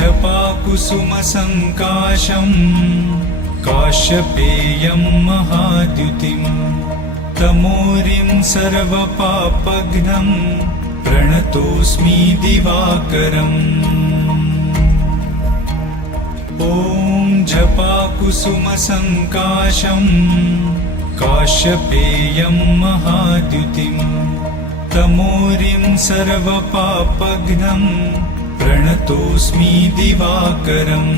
जपाकुसुमसङ्काशम् काश्यपेयं महाद्युतिं तमोरिं सर्वपापघ्नं प्रणतोऽस्मि दिवाकरम्। ॐ जपाकुसुमसङ्काशम् काश्यपेयं महाद्युतिं तमोरिं सर्वपापघ्नं प्रणतोऽस्मि दिवाकरम्।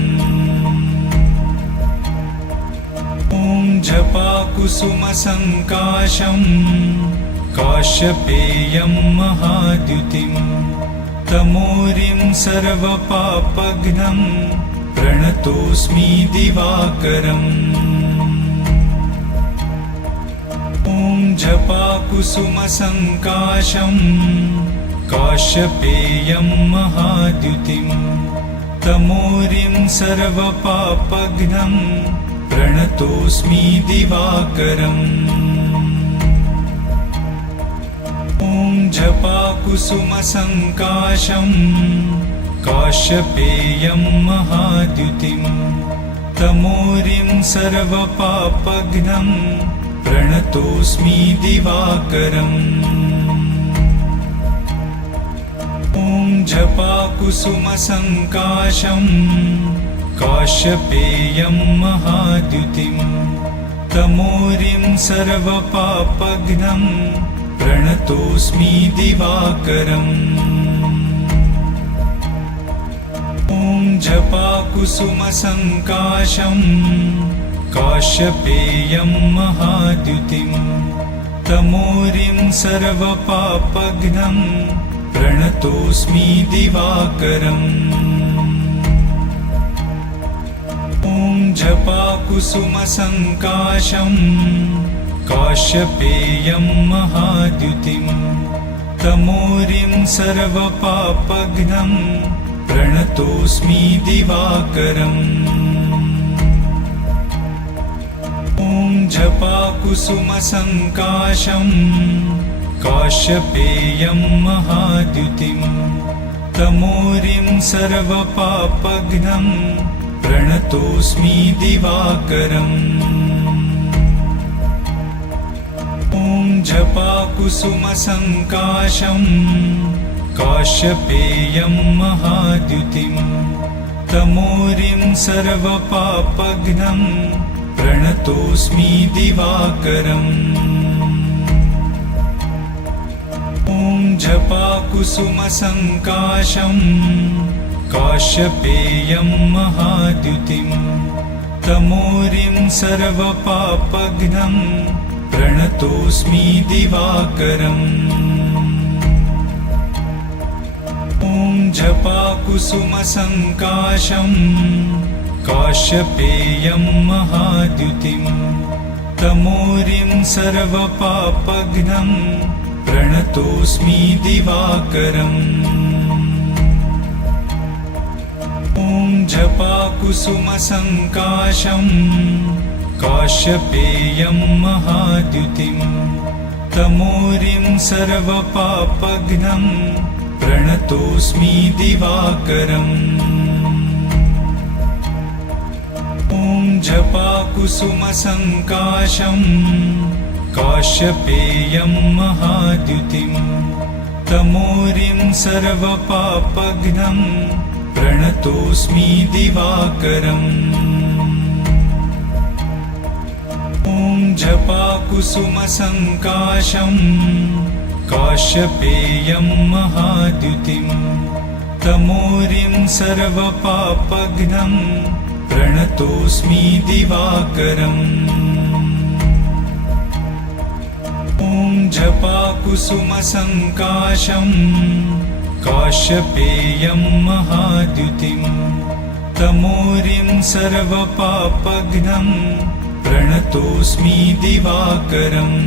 ॐ जपाकुसुमसङ्काशम् काश्यपेयं महाद्युतिं तमोरिं सर्वपापघ्नं प्रणतोऽस्मि दिवाकरम्। ॐ जपाकुसुमसङ्काशम् काश्यपेयं महाद्युतिं तमोरिं सर्वपापघ्नं प्रणतोऽस्मि दिवाकरम्। ॐ जपाकुसुमसङ्काशम् काश्यपेयं महाद्युतिं तमोरिं सर्वपापघ्नं प्रणतोऽस्मि दिवाकरम्। ॐ जपाकुसुमसङ्काशम् काश्यपेयं महाद्युतिं तमोरिं सर्वपापघ्नं प्रणतोऽस्मि दिवाकरम्। ॐ जपाकुसुमसङ्काशम् काश्यपेयं महाद्युतिं तमोरिं सर्वपापघ्नं प्रणतोऽस्मि दिवाकरम्। ॐ जपाकुसुमसङ्काशम् काश्यपेयं महाद्युतिं तमोरिं सर्वपापघ्नं प्रणतोऽस्मि दिवाकरम्। ॐ जपाकुसुमसङ्काशम् काश्यपेयं महाद्युतिं तमोरिं सर्वपापघ्नं प्रणतोऽस्मि दिवाकरम्। ॐ जपाकुसुमसङ्काशम् काश्यपेयं महाद्युतिं तमोरिं सर्वपापघ्नं प्रणतोऽस्मि दिवाकरम्। ॐ जपाकुसुमसङ्काशम् काश्यपेयं महाद्युतिं तमोरिं सर्वपापघ्नं प्रणतोऽस्मि दिवाकरम्। ॐ जपाकुसुमसङ्काशम् काश्यपेयं महाद्युतिं तमोरिं सर्वपापघ्नं प्रणतोऽस्मि दिवाकरम्। ॐ जपाकुसुमसङ्काशम् काश्यपेयं महाद्युतिं तमोरिं सर्वपापघ्नं प्रणतोऽस्मि दिवाकरम्। ॐ जपाकुसुमसङ्काशम् काश्यपेयं महाद्युतिं तमोरिं सर्वपापघ्नं प्रणतोऽस्मि दिवाकरम्। ॐ जपाकुसुमसङ्काशम् काश्यपेयं महाद्युतिं तमोरिं सर्वपापघ्नं प्रणतोऽस्मि दिवाकरम्। ॐ जपाकुसुमसङ्काशम् काश्यपेयं महाद्युतिं तमोरिं सर्वपापघ्नं प्रणतोऽस्मि दिवाकरम्।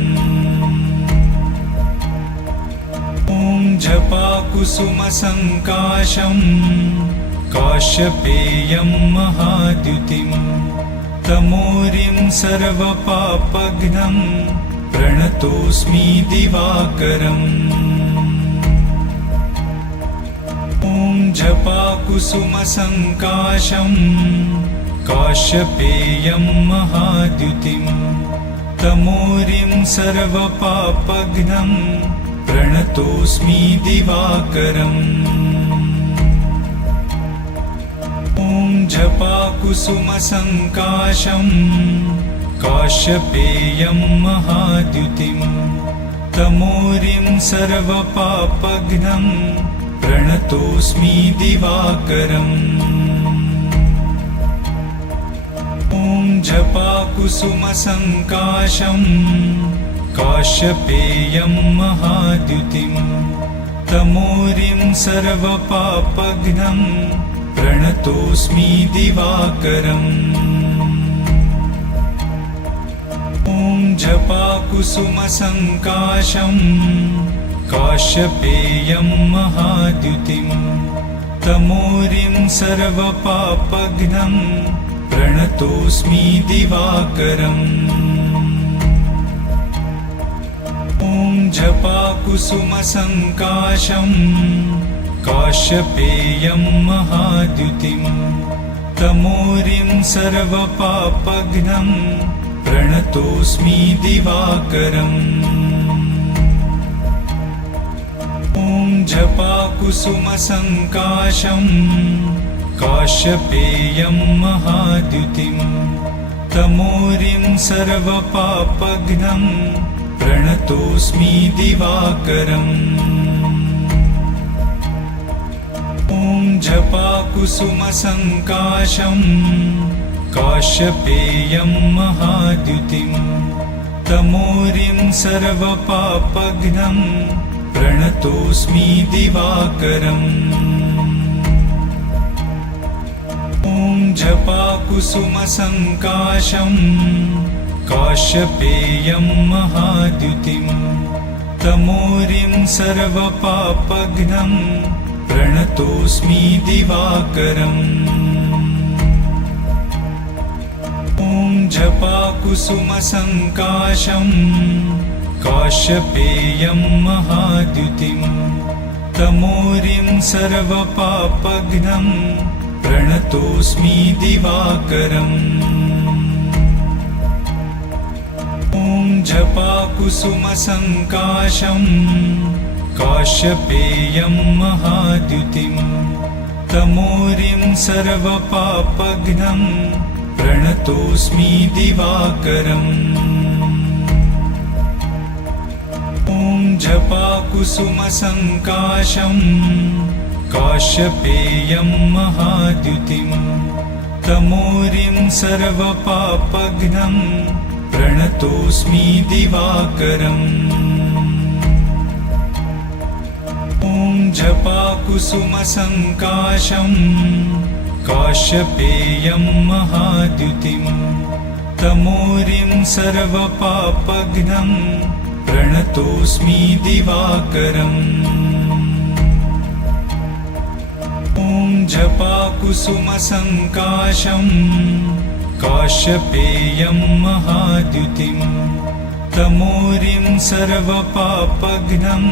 ॐ जपाकुसुमसङ्काशम् काश्यपेयं महाद्युतिं तमोरिं सर्वपापघ्नं प्रणतोऽस्मि दिवाकरम्। ॐ जपाकुसुमसङ्काशं काश्यपेयं महाद्युतिं तमोरिं सर्वपापघ्नं प्रणतोऽस्मि दिवाकरम् ॐ जपाकुसुमसङ्काशं काश्यपेयं महाद्युतिं तमोरिं सर्वपापघ्नं प्रणतोऽस्मि दिवाकरम् ॐ जपाकुसुमसङ्काशं काश्यपेयं महाद्युतिं तमोरिं सर्वपापघ्नं प्रणतोऽस्मि दिवाकरम् ॐ जपाकुसुमसङ्काशं काश्यपेयं महाद्युतिं तमोरिं सर्वपापघ्नं प्रणतोऽस्मि दिवाकरम् ॐ जपाकुसुमसङ्काशं काश्यपेयं महाद्युतिं तमोरिं सर्वपापघ्नं प्रणतोऽस्मि दिवाकरम् ॐ जपाकुसुमसङ्काशं काश्यपेयं महाद्युतिं तमोरिं सर्वपापघ्नं प्रणतोऽस्मि दिवाकरम् ॐ जपाकुसुमसङ्काशं काश्यपेयं महाद्युतिं तमोरिं सर्वपापघ्नं प्रणतोऽस्मि दिवाकरम् ॐ जपाकुसुमसङ्काशं काश्यपेयं महाद्युतिं तमोरिं सर्वपापघ्नं प्रणतोऽस्मि दिवाकरम् ॐ जपाकुसुमसङ्काशं काश्यपेयं महाद्युतिं तमोरिं सर्वपापघ्नं प्रणतोऽस्मि दिवाकरम् ॐ जपाकुसुमसङ्काशं काश्यपेयं महाद्युतिं तमोरिं सर्वपापघ्नं प्रणतोऽस्मि दिवाकरम् ॐ जपाकुसुमसङ्काशं काश्यपेयं महाद्युतिं तमोरिं सर्वपापघ्नं प्रणतोऽस्मि दिवाकरम् ॐ जपाकुसुमसङ्काशं काश्यपेयं महाद्युतिं तमोरिं सर्वपापघ्नं प्रणतोऽस्मि दिवाकरम् ॐ जपाकुसुमसङ्काशं काश्यपेयं महाद्युतिं तमोरिं सर्वपापघ्नं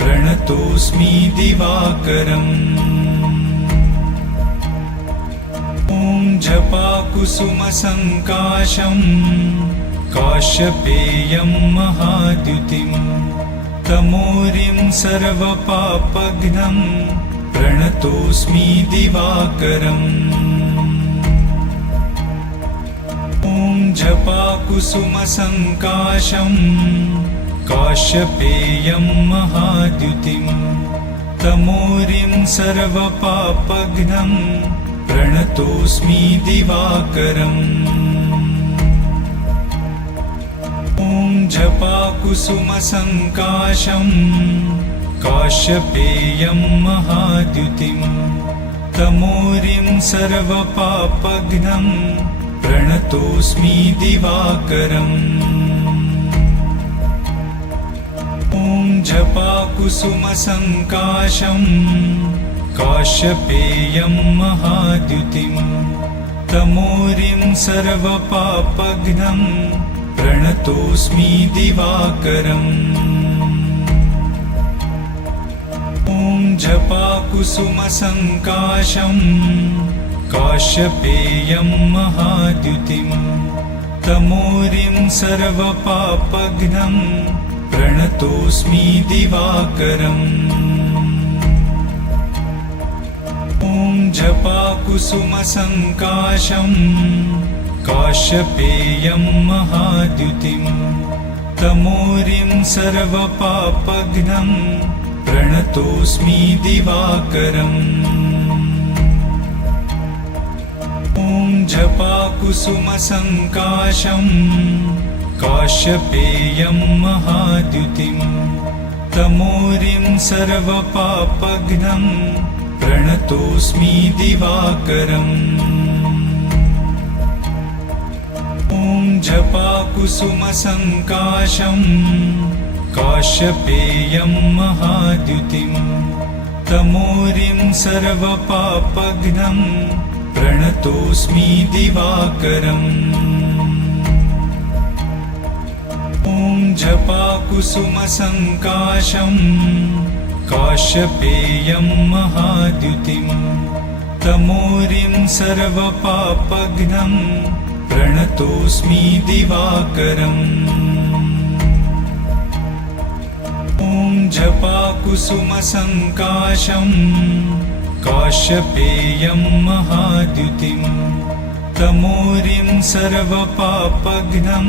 प्रणतोऽस्मि दिवाकरम् ॐ जपाकुसुमसङ्काशं काश्यपेयं महाद्युतिं तमोरिं सर्वपापघ्नं प्रणतोऽस्मि दिवाकरम् ॐ जपाकुसुमसङ्काशं काश्यपेयं महाद्युतिं तमोरिं सर्वपापघ्नं प्रणतोऽस्मि दिवाकरम् ॐ जपाकुसुमसङ्काशं काश्यपेयं महाद्युतिं तमोरिं सर्वपापघ्नं प्रणतोऽस्मि दिवाकरम् ॐ जपाकुसुमसङ्काशं काश्यपेयं महाद्युतिं तमोरिं सर्वपापघ्नं प्रणतोऽस्मि दिवाकरम् ॐ जपाकुसुमसङ्काशं काश्यपेयं महाद्युतिं तमोरिं सर्वपापघ्नं प्रणतोऽस्मि दिवाकरम् ॐ जपाकुसुमसङ्काशं काश्यपेयं महाद्युतिं तमोरिं सर्वपापघ्नं प्रणतोऽस्मि दिवाकरम् ॐ जपाकुसुमसङ्काशं काश्यपेयं महाद्युतिं तमोरिं सर्वपापघ्नं प्रणतोऽस्मि दिवाकरम् ॐ जपाकुसुमसङ्काशं काश्यपेयं महाद्युतिं तमोरिं सर्वपापघ्नं प्रणतोऽस्मि दिवाकरम् ॐ जपाकुसुमसङ्काशं काश्यपेयं महाद्युतिं तमोरिं सर्वपापघ्नं प्रणतोऽस्मि दिवाकरम् ॐ जपाकुसुमसङ्काशं काश्यपेयं महाद्युतिं तमोरिं सर्वपापघ्नं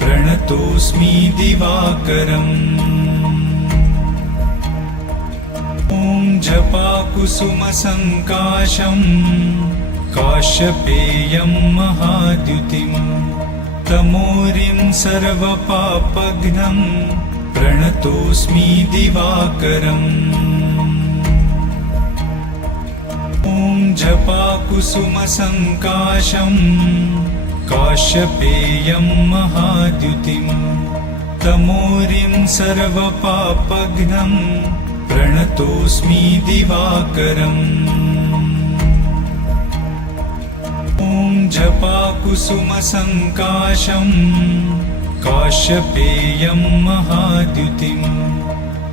प्रणतोऽस्मि दिवाकरम् ॐ जपाकुसुमसङ्काशं काश्यपेयं महाद्युतिं तमोरिं सर्वपापघ्नं प्रणतोऽस्मि दिवाकरम् ॐ जपाकुसुमसङ्काशं काश्यपेयं महाद्युतिं तमोरिं सर्वपापघ्नं प्रणतोऽस्मि दिवाकरम् ॐ जपाकुसुमसङ्काशं काश्यपेयं महाद्युतिं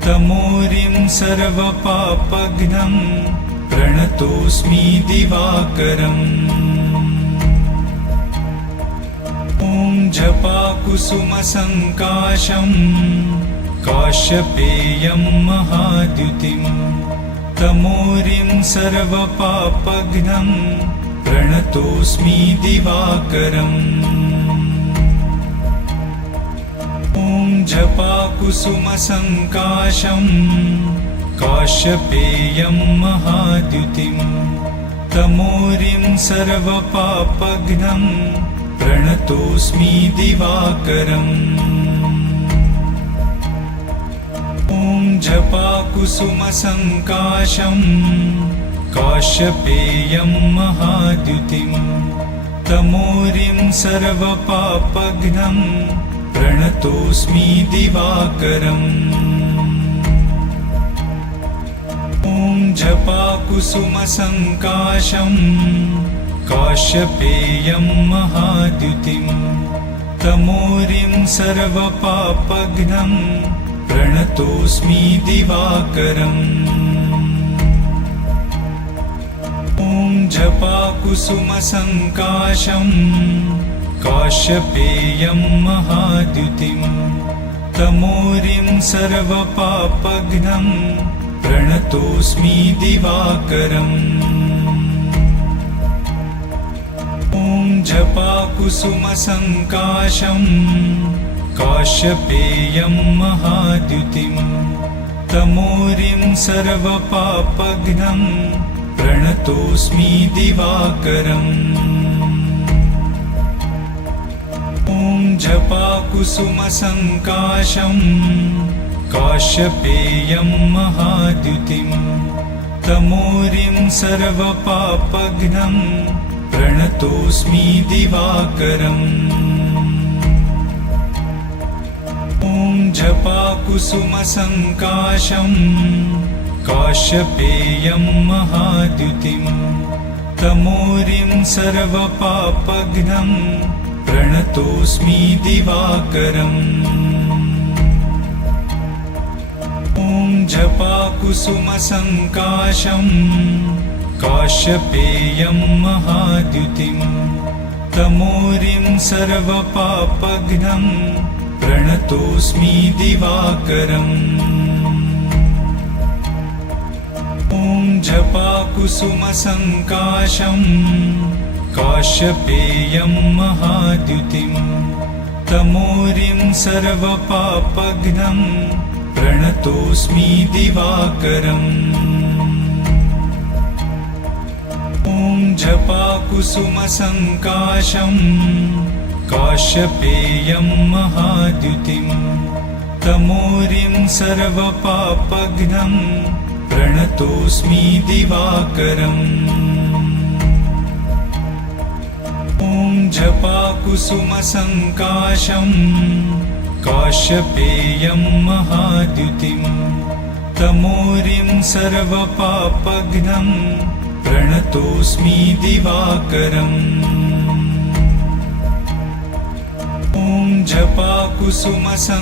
तमोरिं सर्वपापघ्नं प्रणतोऽस्मि दिवाकरम् ॐ जपाकुसुमसङ्काशं काश्यपेयं महाद्युतिं तमोरिं सर्वपापघ्नं प्रणतोऽस्मि दिवाकरम् ॐ जपाकुसुमसङ्काशं काश्यपेयं महाद्युतिं तमोरिं सर्वपापघ्नं प्रणतोऽस्मि दिवाकरम् ॐ जपाकुसुमसङ्काशं काश्यपेयं महाद्युतिं तमोरिं सर्वपापघ्नं प्रणतोऽस्मि दिवाकरम् ॐ जपाकुसुमसङ्काशं काश्यपेयं महाद्युतिं तमोरिं सर्वपापघ्नं प्रणतोऽस्मि दिवाकरम् ॐ जपाकुसुमसङ्काशं काश्यपेयं महाद्युतिं तमोरिं सर्वपापघ्नं प्रणतोऽस्मि दिवाकरम् ॐ जपाकुसुमसङ्काशं काश्यपेयं महाद्युतिं तमोरिं सर्वपापघ्नं प्रणतोऽस्मि दिवाकरम् ॐ जपाकुसुमसङ्काशं काश्यपेयं महाद्युतिं तमोरिं सर्वपापघ्नं प्रणतोऽस्मि दिवाकरम् ॐ जपाकुसुमसङ्काशं काश्यपेयं महाद्युतिं तमोरिं सर्वपापघ्नं प्रणतोऽस्मि दिवाकरम् ॐ जपाकुसुमसङ्काशं काश्यपेयं महाद्युतिं तमोरिं सर्वपापघ्नं प्रणतोऽस्मि दिवाकरम् ॐ जपाकुसुमसङ्काशं काश्यपेयं महाद्युतिं तमोरिं सर्वपापघ्नं प्रणतोऽस्मि दिवाकरम् ॐ जपाकुसुमसङ्काशं काश्यपेयं महाद्युतिं तमोरिं सर्वपापघ्नं प्रणतोऽस्मि दिवाकरम् ॐ जपाकुसुमसङ्काशं काश्यपेयं महाद्युतिं तमोरिं सर्वपापघ्नं प्रणतोऽस्मि दिवाकरम् ॐ जपाकुसुमसङ्काशं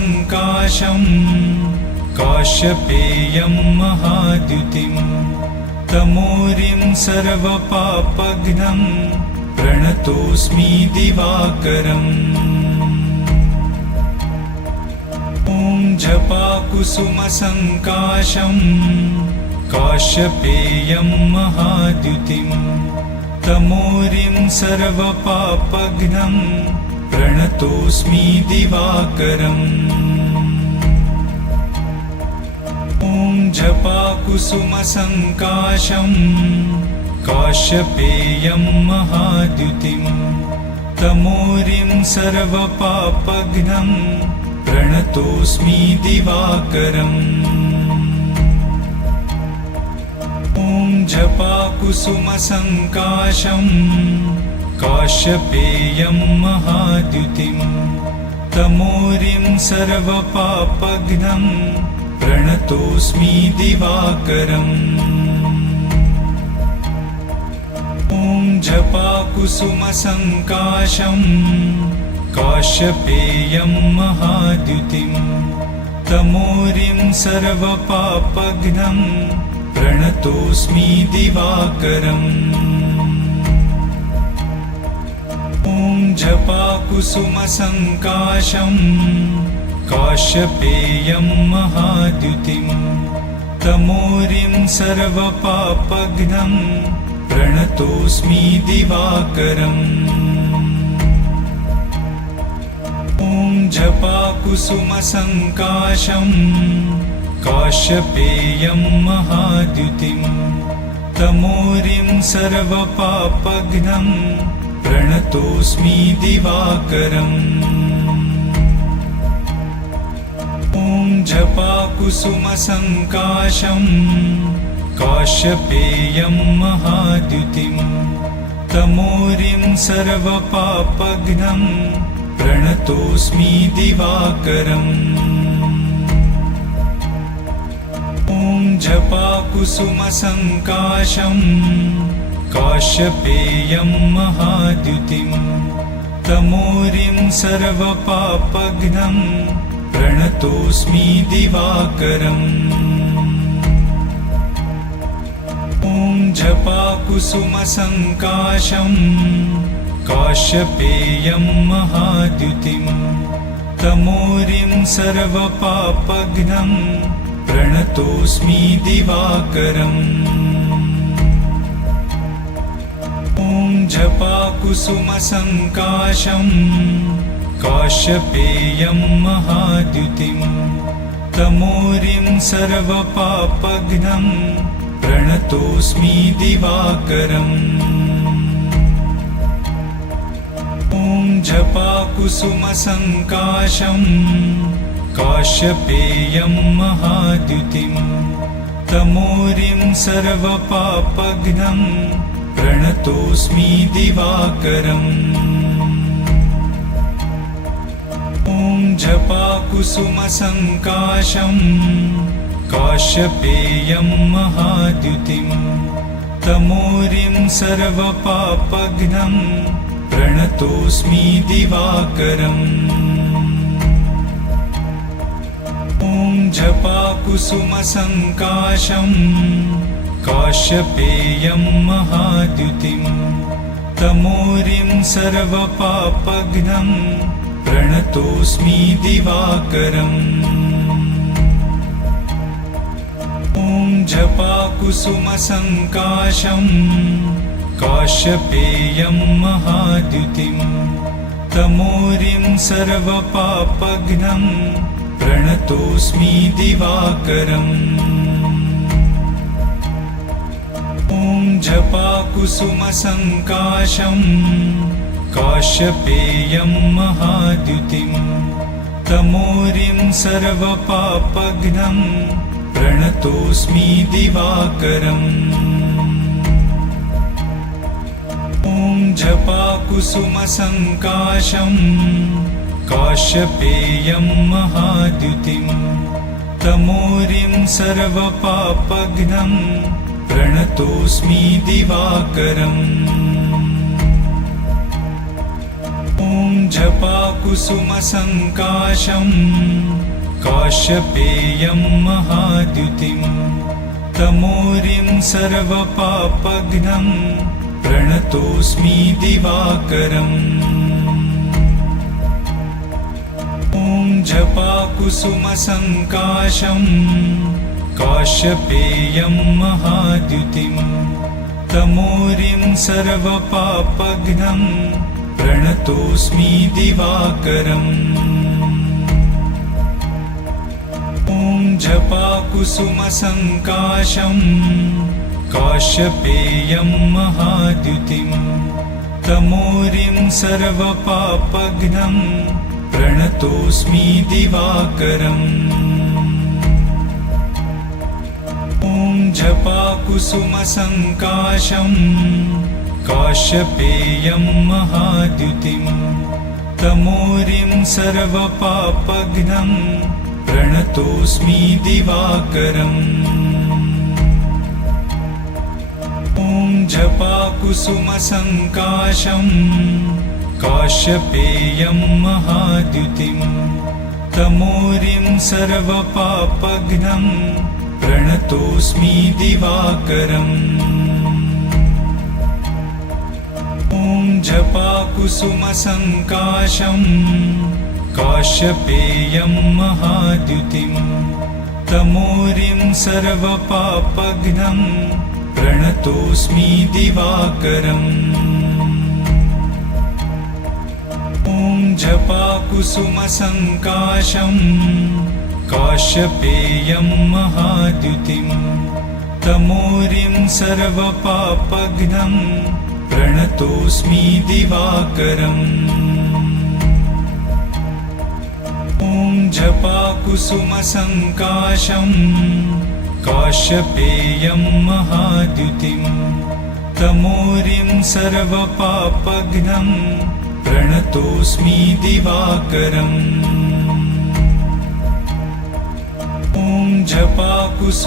काश्यपेयं महाद्युतिं तमोरिं सर्वपापघ्नं प्रणतोऽस्मि दिवाकरम् ॐ जपाकुसुमसङ्काशं काश्यपेयं महाद्युतिं तमोरिं सर्वपापघ्नं प्रणतोऽस्मि दिवाकरम् ॐ जपाकुसुमसङ्काशं काश्यपेयं महाद्युतिं तमोरिं सर्वपापघ्नं प्रणतोऽस्मि दिवाकरम् ॐ जपाकुसुमसङ्काशं काश्यपेयं महाद्युतिं तमोरिं सर्वपापघ्नं प्रणतोऽस्मि दिवाकरम् ॐ जपाकुसुमसङ्काशं काश्यपेयं महाद्युतिं तमोरिं सर्वपापघ्नं प्रणतोऽस्मि दिवाकरम् ॐ जपाकुसुमसङ्काशं काश्यपेयं महाद्युतिं तमोरिं सर्वपापघ्नं प्रणतोऽस्मि दिवाकरम् ॐ जपाकुसुमसङ्काशं काश्यपेयं महाद्युतिं तमोरिं सर्वपापघ्नं प्रणतोऽस्मि दिवाकरम् ॐ जपाकुसुमसङ्काशं काश्यपेयं महाद्युतिं तमोरिं सर्वपापघ्नं प्रणतोऽस्मि दिवाकरम् ॐ जपाकुसुमसङ्काशं काश्यपेयं महाद्युतिं तमोरिं सर्वपापघ्नं प्रणतोऽस्मि दिवाकरम् ॐ जपाकुसुमसङ्काशं काश्यपेयं महाद्युतिं तमोरिं सर्वपापघ्नं प्रणतोऽस्मि दिवाकरम् ॐ जपाकुसुमसङ्काशं काश्यपेयं महाद्युतिं तमोरिं सर्वपापघ्नं प्रणतोऽस्मि दिवाकरम् ॐ जपाकुसुमसङ्काशं काश्यपेयं महाद्युतिं तमोरिं सर्वपापघ्नं प्रणतोऽस्मि दिवाकरम् ॐ जपाकुसुमसङ्काशं काश्यपेयं महाद्युतिं तमोरिं सर्वपापघ्नं प्रणतोऽस्मि दिवाकरम् ॐ जपाकुसुमसङ्काशं काश्यपेयं महाद्युतिं तमोरिं सर्वपापघ्नं प्रणतोऽस्मि दिवाकरम् ॐ जपाकुसुमसङ्काशं काश्यपेयं महाद्युतिं तमोरिं सर्वपापघ्नं प्रणतोऽस्मि दिवाकरम् ॐ जपाकुसुमसङ्काशं काश्यपेयं महाद्युतिं तमोरिं सर्वपापघ्नं प्रणतोऽस्मि दिवाकरम् ॐ जपाकुसुमसङ्काशं काश्यपेयं महाद्युतिं तमोरिं सर्वपापघ्नं प्रणतोऽस्मि दिवाकरम् ॐ जपाकुसुमसङ्काशं काश्यपेयं महाद्युतिं तमोरिं सर्वपापघ्नं प्रणतोऽस्मि दिवाकरम् ॐ जपाकुसुमसङ्काशं काश्यपेयं महाद्युतिं तमोरिं सर्वपापघ्नं प्रणतोऽस्मि दिवाकरम् ॐ जपाकुसुमसङ्काशं काश्यपेयं महाद्युतिं तमोरिं सर्वपापघ्नं प्रणतोऽस्मि दिवाकरम् ॐ जपाकुसुमसङ्काशं काश्यपेयं महाद्युतिं तमोरिं सर्वपापघ्नं प्रणतोऽस्मि दिवाकरम् ॐ जपाकुसुमसङ्काशं काश्यपेयं महाद्युतिं तमोरिं सर्वपापघ्नं प्रणतोऽस्मि दिवाकरम् ॐ जपाकुसुमसङ्काशं काश्यपेयं महाद्युतिं तमोरिं सर्वपापघ्नं प्रणतोऽस्मि दिवाकरम् ॐ जपाकुसुमसङ्काशं काश्यपेयं महाद्युतिं तमोरिं सर्वपापघ्नं प्रणतोऽस्मि दिवाकरम् ॐ जपाकुसुमसङ्काशं काश्यपेयं महाद्युतिं तमोरिं सर्वपापघ्नं प्रणतोऽस्मि दिवाकरम् ॐ जपाकुसुमसङ्काशं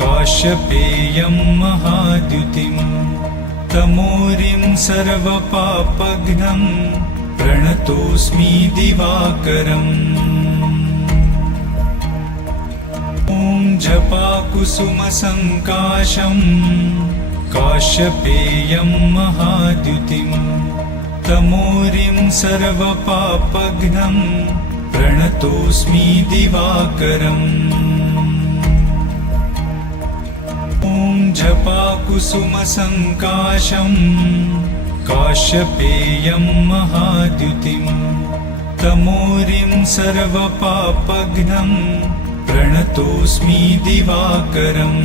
काश्यपेयं महाद्युतिं तमोरिं सर्वपापघ्नं प्रणतोऽस्मि दिवाकरम् ॐ जपाकुसुमसङ्काशं काश्यपेयं महाद्युतिं तमोरिं सर्वपापघ्नं प्रणतोऽस्मि दिवाकरम् ॐ जपाकुसुमसङ्काशं काश्यपेयं महाद्युतिं तमोरिं सर्वपापघ्नं प्रणतोऽस्मि दिवाकरम्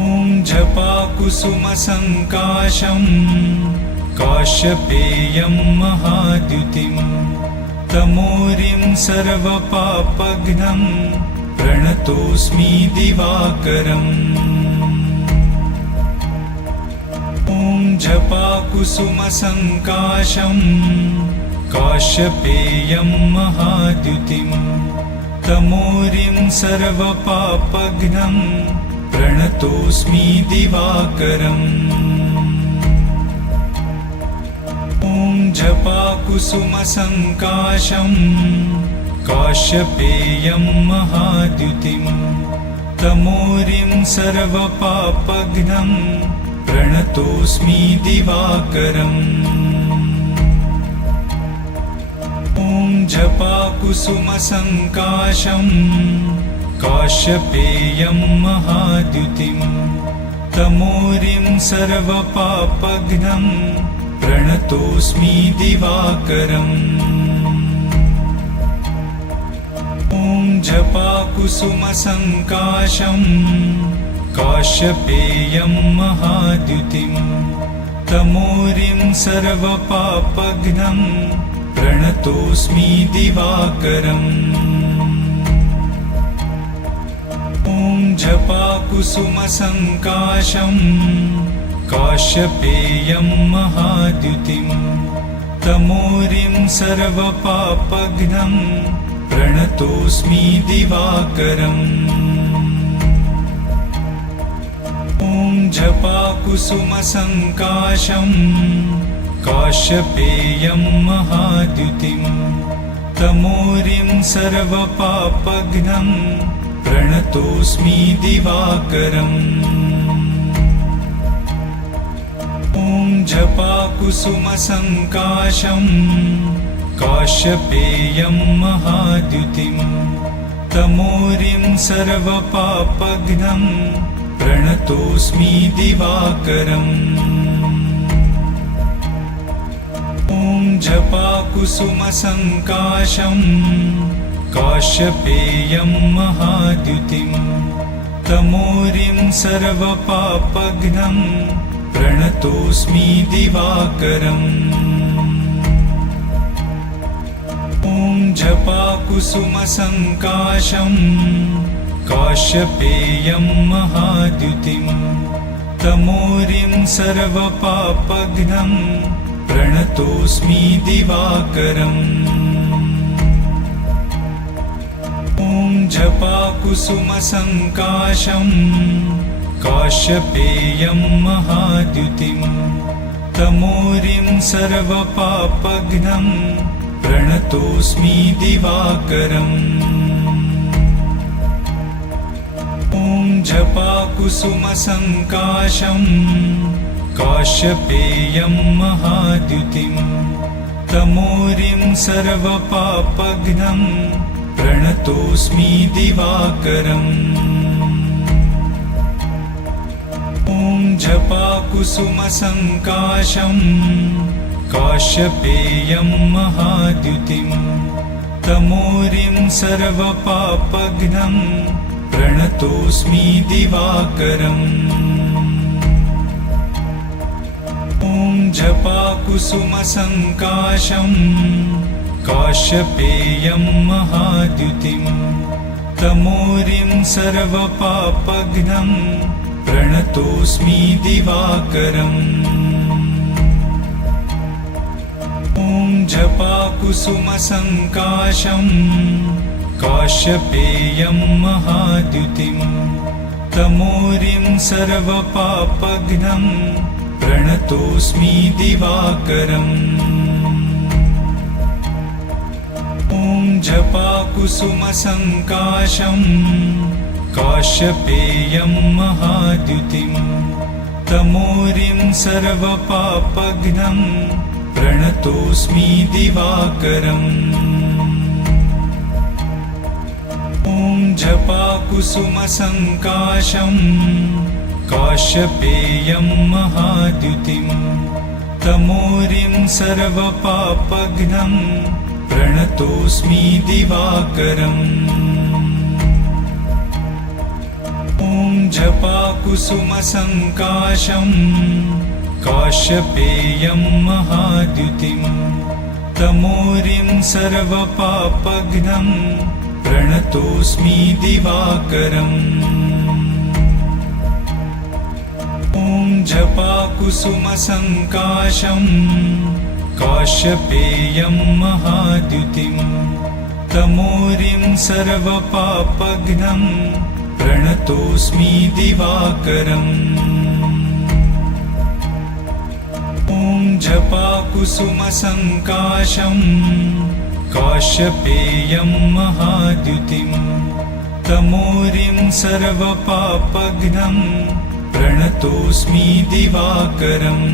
ॐ जपाकुसुमसङ्काशं काश्यपेयं महाद्युतिं तमोरिं सर्वपापघ्नं प्रणतोऽस्मि दिवाकरम् ॐ जपाकुसुमसङ्काशं काश्यपेयं महाद्युतिं तमोरिं सर्वपापघ्नं प्रणतोऽस्मि दिवाकरम् ॐ जपाकुसुमसङ्काशम् काश्यपेयं महाद्युतिं तमोरिं सर्वपापघ्नं प्रणतोऽस्मि दिवाकरम् ॐ जपाकुसुमसङ्काशम् काश्यपेयं महाद्युतिं तमोरिं सर्वपापघ्नं प्रणतोऽस्मि दिवाकरम् ॐ जपाकुसुमसङ्काशम् काश्यपेयं महाद्युतिं तमोरिं सर्वपापघ्नं प्रणतोऽस्मि दिवाकरम् ॐ जपाकुसुमसङ्काशम् काश्यपेयं महाद्युतिं तमोरिं सर्वपापघ्नं प्रणतोऽस्मि दिवाकरम् ॐ जपाकुसुमसङ्काशम् काश्यपेयं महाद्युतिं तमोरिं सर्वपापघ्नं प्रणतोऽस्मि दिवाकरम् ॐ जपाकुसुमसङ्काशम् काश्यपेयं महाद्युतिं तमोरिं सर्वपापघ्नं प्रणतोऽस्मि दिवाकरम् ॐ जपाकुसुमसङ्काशम् काश्यपेयं महाद्युतिं तमोरिं सर्वपापघ्नं प्रणतोऽस्मि दिवाकरम् ॐ जपाकुसुमसङ्काशम् काश्यपेयं महाद्युतिं तमोरिं सर्वपापघ्नं प्रणतोऽस्मि दिवाकरम् ॐ जपाकुसुमसङ्काशम् काश्यपेयं महाद्युतिं तमोरिं सर्वपापघ्नं प्रणतोऽस्मि दिवाकरम् ॐ जपाकुसुमसङ्काशम् काश्यपेयं महाद्युतिं तमोरिं सर्वपापघ्नं प्रणतोऽस्मि दिवाकरम् ॐ जपाकुसुमसङ्काशम् काश्यपेयं महाद्युतिं तमोरिं सर्वपापघ्नं प्रणतोऽस्मि दिवाकरम् ॐ जपाकुसुमसङ्काशम् काश्यपेयं महाद्युतिं तमोरिं सर्वपापघ्नं प्रणतोऽस्मि दिवाकरम् ॐ जपाकुसुमसङ्काशम् काश्यपेयं महाद्युतिं तमोरिं सर्वपापघ्नं प्रणतोऽस्मि दिवाकरम् ॐ जपाकुसुमसङ्काशम् काश्यपेयं महाद्युतिं तमोरिं सर्वपापघ्नं प्रणतोऽस्मि दिवाकरम् ॐ जपाकुसुमसङ्काशम् काश्यपेयं महाद्युतिं तमोरिं सर्वपापघ्नं प्रणतोऽस्मि दिवाकरम् ॐ जपाकुसुमसङ्काशम् काश्यपेयं महाद्युतिं तमोरिं सर्वपापघ्नं प्रणतोऽस्मि दिवाकरम् ॐ जपाकुसुमसङ्काशम् काश्यपेयं महाद्युतिं तमोरिं सर्वपापघ्नं प्रणतोऽस्मि दिवाकरम् ॐ जपाकुसुमसङ्काशं काश्यपेयं महाद्युतिं तमोरिं सर्वपापघ्नं प्रणतोऽस्मि दिवाकरम्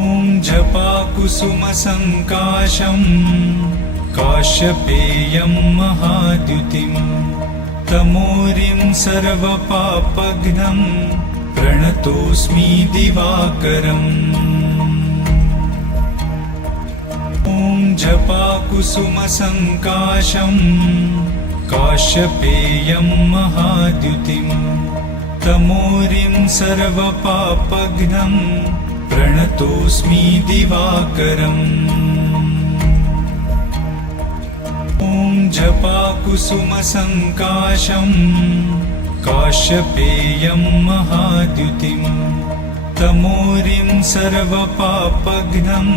ॐ जपाकुसुमसङ्काशं काश्यपेयं महाद्युतिं तमोरिं सर्वपापघ्नं प्रणतोऽस्मि दिवाकरम् ॐ जपाकुसुमसङ्काशं काश्यपेयं महाद्युतिं तमोरिं सर्वपापघ्नं प्रणतोऽस्मि दिवाकरम् ॐ जपाकुसुमसङ्काशं काश्यपेयं महाद्युतिं तमोरिं सर्वपापघ्नं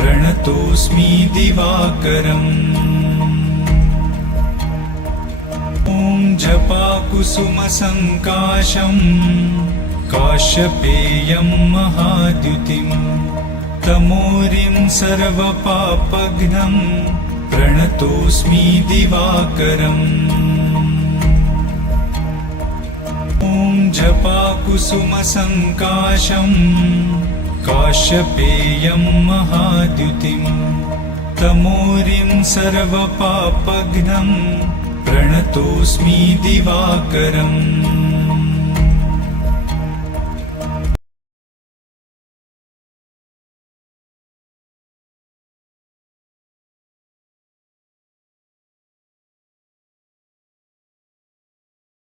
प्रणतोऽस्मि दिवाकरम् ॐ जपाकुसुमसङ्काशं काश्यपेयं महाद्युतिं तमोरिं सर्वपापघ्नं प्रणतोऽस्मि दिवाकरम् ॐ जपाकुसुमसङ्काशं काश्यपेयं महाद्युतिं तमोरिं सर्वपापघ्नं प्रणतोऽस्मि दिवाकरम्